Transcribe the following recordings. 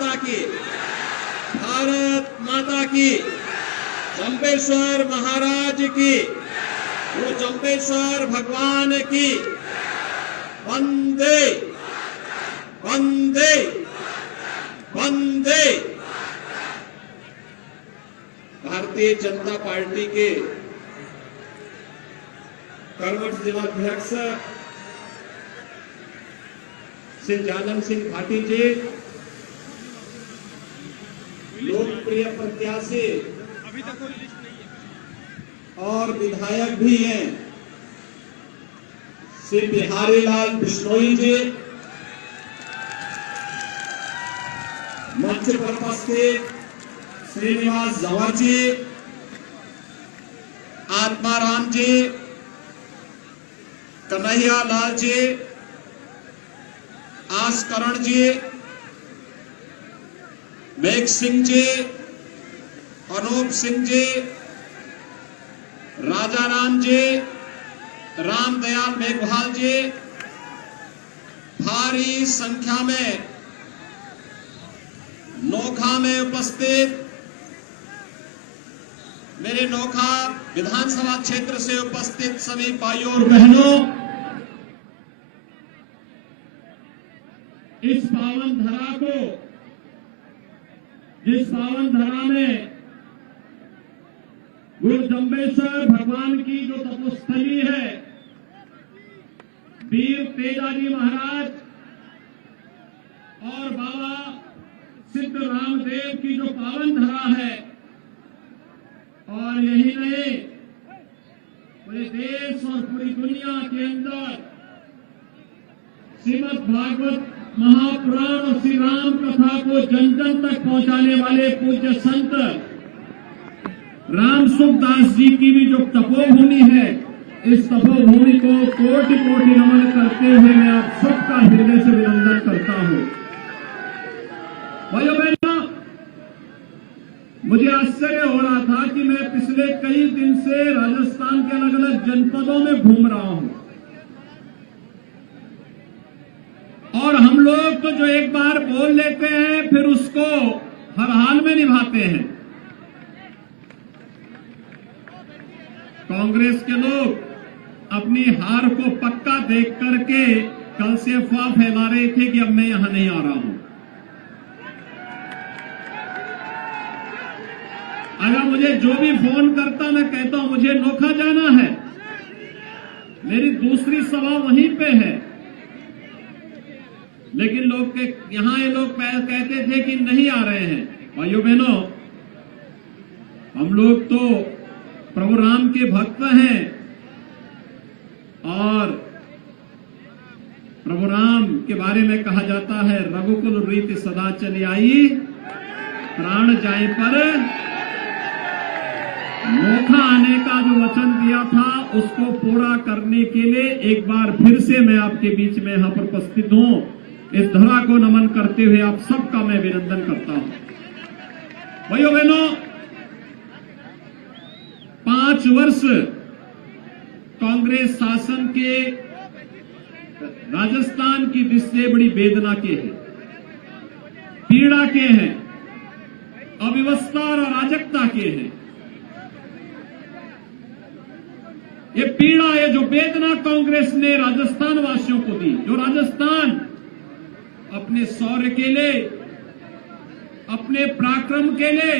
माता की, भारत माता की, जंपेश्वर महाराज की, वो जंपेश्वर भगवान की। वंदे वंदे वंदे। भारतीय जनता पार्टी के करवट जिलाध्यक्ष श्री जानन सिंह भाटी जी, लोकप्रिय प्रत्याशी और विधायक भी हैं श्री बिहारी लाल बिश्नोई जी, मंच पर उपस्थित श्रीनिवास जवर जी, आत्माराम जी, कन्हैया लाल जी, आसकरण जी, मेघ सिंह जी, अनूप सिंह जी, राजाराम जी, रामदयाल मेघवाल जी, भारी संख्या में नोखा में उपस्थित मेरे नोखा विधानसभा क्षेत्र से उपस्थित सभी भाइयों और बहनों, इस पावन धरा को, जिस पावन धरा में गुरु जंबेश्वर भगवान की जो तपोस्थली है, वीर तेजाजी महाराज और बाबा सिद्ध रामदेव की जो पावन धरा है, और यही नहीं पूरे देश और पूरी दुनिया के अंदर श्रीमद् भागवत महापुराण और श्री राम कथा को जन जन तक पहुंचाने वाले पूज्य संत राम सुखदास जी की भी जो तपोभूमि है, इस तपोभूमि को कोटि कोटि नमन करते हुए मैं आप सबका हृदय से अभिनंदन करता हूं। भाइयों बहनों, मुझे आश्चर्य हो रहा था कि मैं पिछले कई दिन से राजस्थान के अलग अलग जनपदों में घूम रहा हूं, और हम लोग तो जो एक बार बोल लेते हैं फिर उसको हर हाल में निभाते हैं। कांग्रेस के लोग अपनी हार को पक्का देख करके कल से अफवाह फैला रहे थे कि अब मैं यहां नहीं आ रहा हूं। अगर मुझे जो भी फोन करता, मैं कहता हूं मुझे नोखा जाना है, मेरी दूसरी सभा वहीं पे है, लेकिन लोग यहां ये लोग कहते थे कि नहीं आ रहे हैं। भाइयों बहनों, हम लोग तो प्रभु राम के भक्त हैं, और प्रभु राम के बारे में कहा जाता है, रघुकुल रीति सदा चली आई, प्राण जाए पर नोखा आने का जो वचन दिया था उसको पूरा करने के लिए एक बार फिर से मैं आपके बीच में यहां पर उपस्थित हूं। इस धरा को नमन करते हुए आप सबका मैं अभिनंदन करता हूं। भाइयों बहनों, 5 वर्ष कांग्रेस शासन के राजस्थान की दृष्टि बड़ी वेदना के हैं, पीड़ा के हैं, अव्यवस्था और अराजकता के हैं। ये पीड़ा, ये जो वेदना कांग्रेस ने राजस्थान वासियों को दी, जो राजस्थान अपने शौर्य के लिए, अपने पराक्रम के लिए,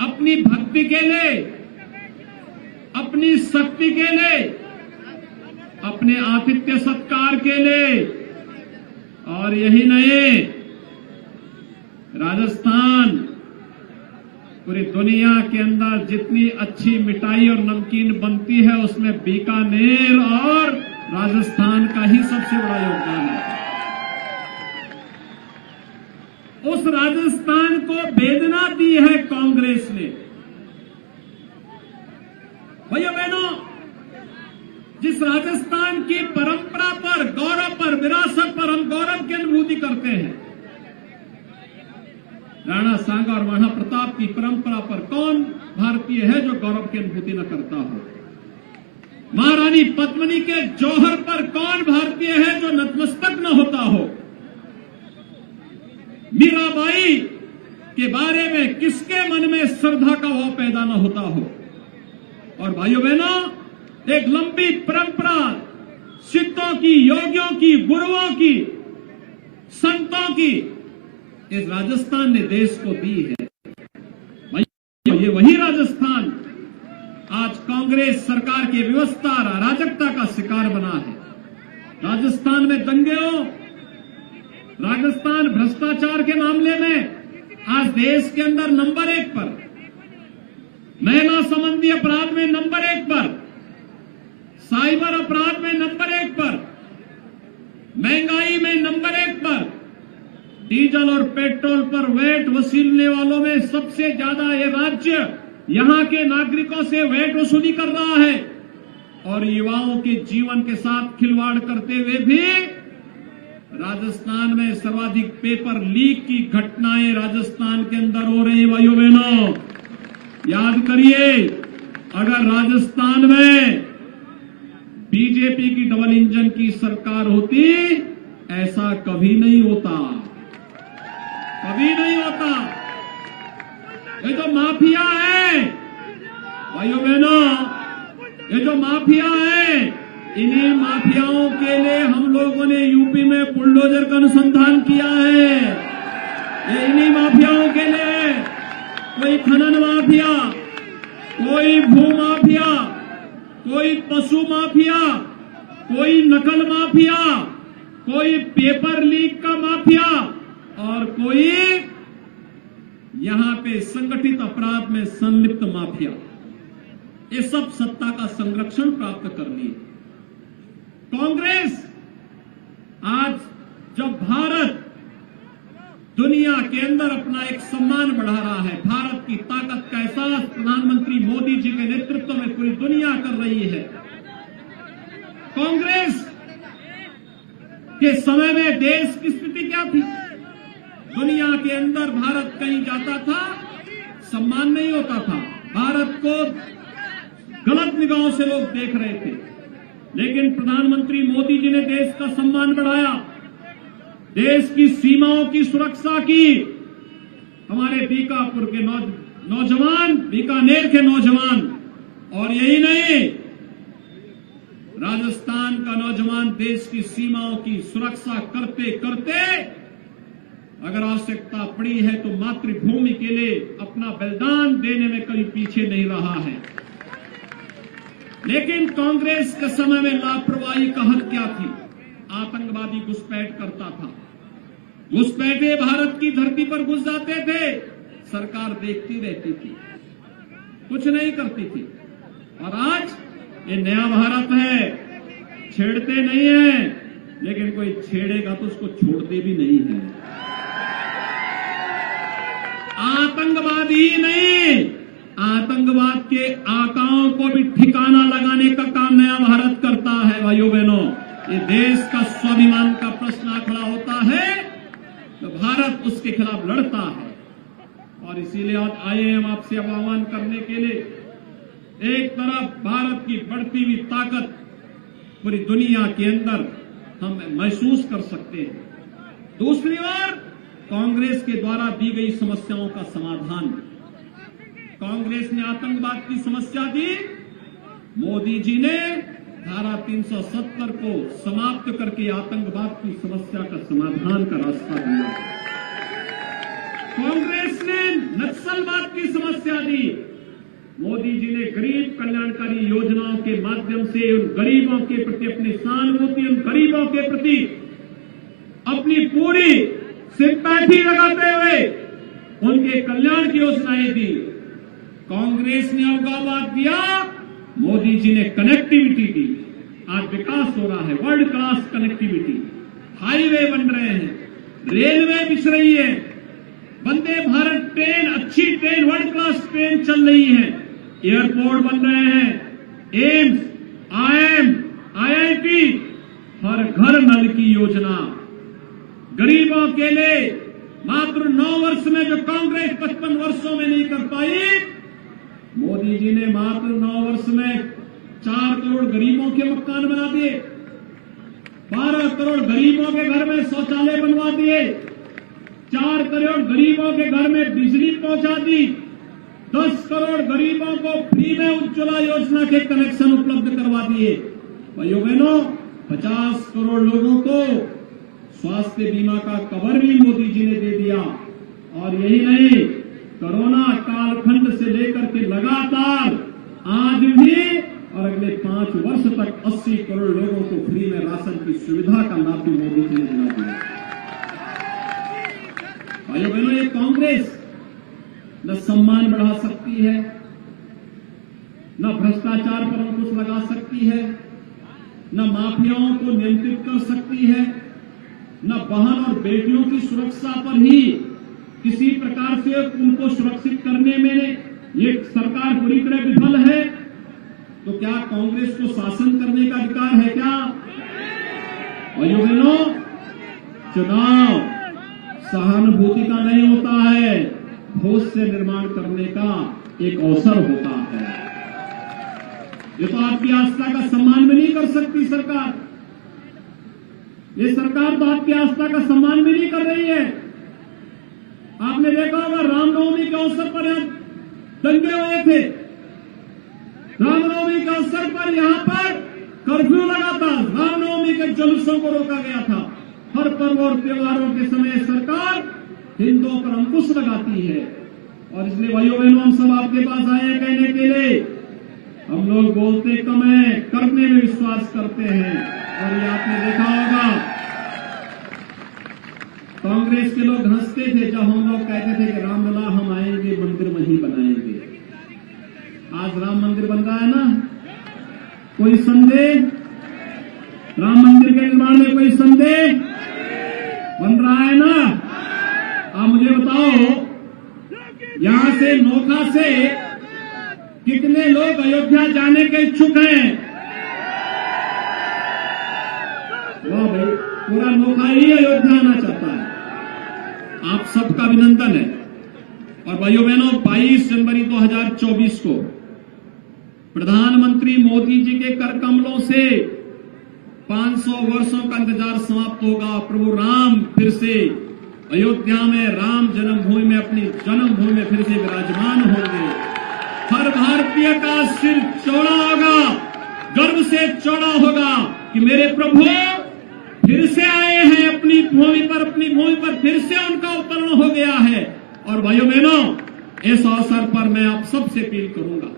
अपनी भक्ति के लिए, अपनी शक्ति के लिए, अपने आतिथ्य सत्कार के लिए, और यही नहीं, राजस्थान पूरी दुनिया के अंदर जितनी अच्छी मिठाई और नमकीन बनती है उसमें बीकानेर और राजस्थान का ही सबसे बड़ा योगदान है। उस राजस्थान को वेदना दी है कांग्रेस ने। भैया बहनों, जिस राजस्थान की परंपरा पर, गौरव पर, विरासत पर हम गौरव की अनुभूति करते हैं, राणा सांगा और महाराणा प्रताप की परंपरा पर कौन भारतीय है जो गौरव की अनुभूति न करता हो? महारानी पद्मिनी के जौहर पर कौन भारतीय है जो नतमस्तक न होता हो? मीराबाई के बारे में किसके मन में श्रद्धा का भाव पैदा न होता हो। और भाइयों बहनों, एक लंबी परंपरा सिद्धों की, योगियों की, गुरुओं की, संतों की इस राजस्थान ने देश को दी है। ये वही राजस्थान आज कांग्रेस सरकार की व्यवस्था अराजकता का शिकार बना है। राजस्थान में दंगे हो, राजस्थान भ्रष्टाचार के मामले में आज देश के अंदर नंबर 1 पर, महिला संबंधी अपराध में नंबर 1 पर, साइबर अपराध में नंबर 1 पर, महंगाई में नंबर 1 पर, डीजल और पेट्रोल पर वैट वसूलने वालों में सबसे ज्यादा ये राज्य यहां के नागरिकों से वैट वसूली कर रहा है। और युवाओं के जीवन के साथ खिलवाड़ करते हुए भी राजस्थान में सर्वाधिक पेपर लीक की घटनाएं राजस्थान के अंदर हो रही। भाइयों बहनों, याद करिए, अगर राजस्थान में बीजेपी की डबल इंजन की सरकार होती, ऐसा कभी नहीं होता, कभी नहीं होता। ये जो माफिया है भाइयों बहनों, ये जो माफिया है, इन्हीं माफियाओं के लिए हम लोगों ने यूपी में बुलडोजर का अनुसंधान किया है। ये इन्हीं माफियाओं के लिए, कोई खनन माफिया, कोई भू माफिया, कोई पशु माफिया, कोई नकल माफिया, कोई पेपर लीक का माफिया और कोई यहां पे संगठित अपराध में संलिप्त माफिया, ये सब सत्ता का संरक्षण प्राप्त कर लिए। कांग्रेस आज जब भारत दुनिया के अंदर अपना एक सम्मान बढ़ा रहा है, भारत की ताकत का एहसास प्रधानमंत्री मोदी जी के नेतृत्व में पूरी दुनिया कर रही है। कांग्रेस के समय में देश की स्थिति क्या थी? दुनिया के अंदर भारत कहीं जाता था, सम्मान नहीं होता था, भारत को गलत निगाहों से लोग देख रहे थे। लेकिन प्रधानमंत्री मोदी जी ने देश का सम्मान बढ़ाया, देश की सीमाओं की सुरक्षा की। हमारे बीकापुर के नौजवान, बीकानेर के नौजवान, और यही नहीं, राजस्थान का नौजवान देश की सीमाओं की सुरक्षा करते करते अगर आवश्यकता पड़ी है तो मातृभूमि के लिए अपना बलिदान देने में कभी पीछे नहीं रहा है। लेकिन कांग्रेस के समय में लापरवाही का हद क्या थी? आतंकवादी घुसपैठ करता था, घुसपैठे भारत की धरती पर घुस जाते थे, सरकार देखती रहती थी, कुछ नहीं करती थी। और आज ये नया भारत है, छेड़ते नहीं है, लेकिन कोई छेड़ेगा तो उसको छोड़ते भी नहीं है। आतंकवादी ही नहीं, आतंकवाद के आकाओं को भी ठिकाना लगाने का काम नया भारत करता है। भाइयों बहनों, ये देश का स्वाभिमान का प्रश्न खड़ा होता है तो भारत उसके खिलाफ लड़ता है। और इसीलिए आज आए हम आपसे आह्वान करने के लिए, एक तरफ भारत की बढ़ती हुई ताकत पूरी दुनिया के अंदर हम महसूस कर सकते हैं, दूसरी ओर कांग्रेस के द्वारा दी गई समस्याओं का समाधान। कांग्रेस ने आतंकवाद की समस्या दी, मोदी जी ने धारा 370 को समाप्त करके आतंकवाद की समस्या का समाधान का रास्ता दिया। कांग्रेस ने नक्सलवाद की समस्या दी, मोदी जी ने गरीब कल्याणकारी योजनाओं के माध्यम से उन गरीबों के प्रति अपनी सहानुभूति, उन गरीबों के प्रति अपनी पूरी सिंपैथी लगाते हुए उनके कल्याण की योजनाएं दी। कांग्रेस ने अलगाववाद दिया, मोदी जी ने कनेक्टिविटी दी। आज विकास हो रहा है, वर्ल्ड क्लास कनेक्टिविटी, हाईवे बन रहे हैं, रेलवे बिछ रही है, वंदे भारत ट्रेन, अच्छी ट्रेन, वर्ल्ड क्लास ट्रेन चल रही है, एयरपोर्ट बन रहे हैं, एम्स, आईएम, आईआईटी, हर घर नल की योजना। गरीबों के लिए मात्र 9 वर्ष में जो कांग्रेस 55 वर्षों में नहीं कर पाई, मोदी जी ने मात्र 9 वर्ष में 4 करोड़ गरीबों के मकान बना दिए, 12 करोड़ गरीबों के घर में शौचालय बनवा दिए, 4 करोड़ गरीबों के घर में बिजली पहुंचा दी, 10 करोड़ गरीबों को फ्री में उज्ज्वला योजना के कनेक्शन उपलब्ध करवा दिए। भाइयों बहनों, 50 करोड़ लोगों को स्वास्थ्य बीमा का कवर भी मोदी जी ने दे दिया। और यही नहीं, कोरोना कालखंड से लेकर के लगातार आज भी और अगले 5 वर्ष तक 80 करोड़ लोगों को फ्री में राशन की सुविधा का लाभ भी मोदी जी ने दिला दिया। भाइयों बहनों, ये कांग्रेस न सम्मान बढ़ा सकती है, न भ्रष्टाचार पर अंकुश लगा सकती है, न माफियाओं को नियंत्रित कर सकती है, न बहन और बेटियों की सुरक्षा पर ही किसी प्रकार से उनको सुरक्षित करने में ये सरकार पूरी तरह विफल है। तो क्या कांग्रेस को शासन करने का अधिकार है क्या? भाइयों बहनों, चुनाव सहानुभूति का नहीं होता है, भविष्य निर्माण करने का एक अवसर होता है। ये तो आपकी आस्था का सम्मान भी नहीं कर सकती सरकार। ये सरकार तो आपकी आस्था का सम्मान भी नहीं कर रही है। आपने देखा होगा रामनवमी के अवसर पर यहां दंगे हुए थे। रामनवमी के अवसर पर यहां पर कर्फ्यू लगा था, रामनवमी के जुलूसों को रोका गया था। हर पर्व और त्योहारों के समय सरकार हिंदुओं पर अंकुश लगाती है। और इसलिए भाइयों बहनों, हम सब आपके पास आए हैं कहने के लिए, हम लोग बोलते कम है, करने में विश्वास करते हैं। और ये आपने देखा होगा, कांग्रेस के लोग हंसते थे जब हम लोग कहते थे कि रामलला हम आएंगे, मंदिर वहीं बनाएंगे। आज राम मंदिर बन रहा है ना, कोई संदेह? राम मंदिर के निर्माण में कोई संदेह? बन रहा है ना? आप मुझे बताओ, यहां से नोखा से कितने लोग अयोध्या जाने के इच्छुक हैं? वाह भाई, पूरा नोखा ही अयोध्या आना चाहता है। आप सबका अभिनंदन है। और भाइयों बहनों, 22 जनवरी 2024 को प्रधानमंत्री मोदी जी के कर कमलों से 500 वर्षों का इंतजार समाप्त होगा। प्रभु राम फिर से अयोध्या में राम जन्मभूमि में, अपनी जन्मभूमि में फिर से विराजमान होंगे। हर भारतीय का सिर चौड़ा होगा, गर्व से चौड़ा होगा कि मेरे प्रभु फिर से आए हैं अपनी भूमि पर फिर से उनका अवतरण हो गया है। और भाइयों बहनों, इस अवसर पर मैं आप सबसे अपील करूंगा,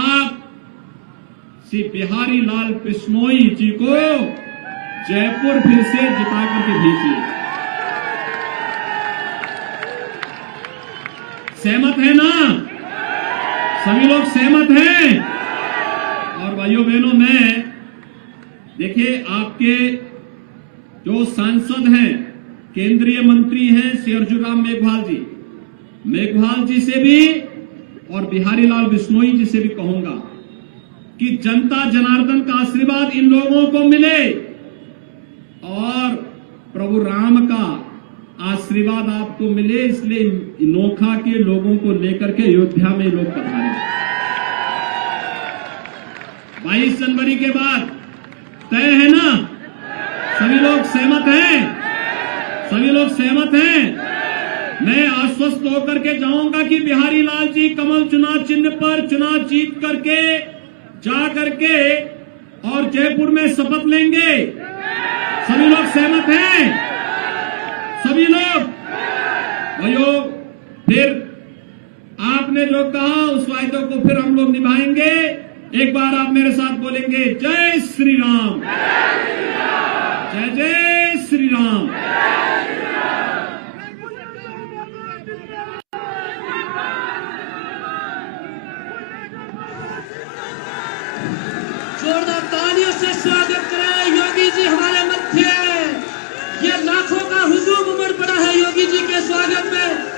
आप श्री बिहारी लाल बिश्नोई जी को जयपुर फिर से जिता करके भेजिए। सहमत है ना? सभी लोग सहमत हैं? और भाइयों बहनों, मैं देखिए, आपके जो सांसद हैं, केंद्रीय मंत्री हैं श्री अर्जुन राम मेघवाल जी से भी और बिहारी लाल बिश्नोई जी से भी कहूंगा कि जनता जनार्दन का आशीर्वाद इन लोगों को मिले और प्रभु राम का आशीर्वाद आपको मिले। इसलिए नोखा के लोगों को लेकर के अयोध्या में लोग पधारे। 22 जनवरी के बाद तय है ना? सभी लोग सहमत हैं? सभी लोग सहमत हैं? मैं आश्वस्त होकर के जाऊंगा कि बिहारी लाल जी कमल चुनाव चिन्ह पर चुनाव जीत करके जा करके और जयपुर में शपथ लेंगे। सभी लोग सहमत हैं? सभी लोग? भाइयों, फिर आपने जो कहा उस वायदे को फिर हम लोग निभाएंगे। एक बार आप मेरे साथ बोलेंगे, जय श्री राम, जय जय श्री राम। जोरदार तालियों से स्वागत करें योगी जी हमारे मध्य। ये लाखों का हुजूम उमड़ पड़ा है योगी जी के स्वागत में।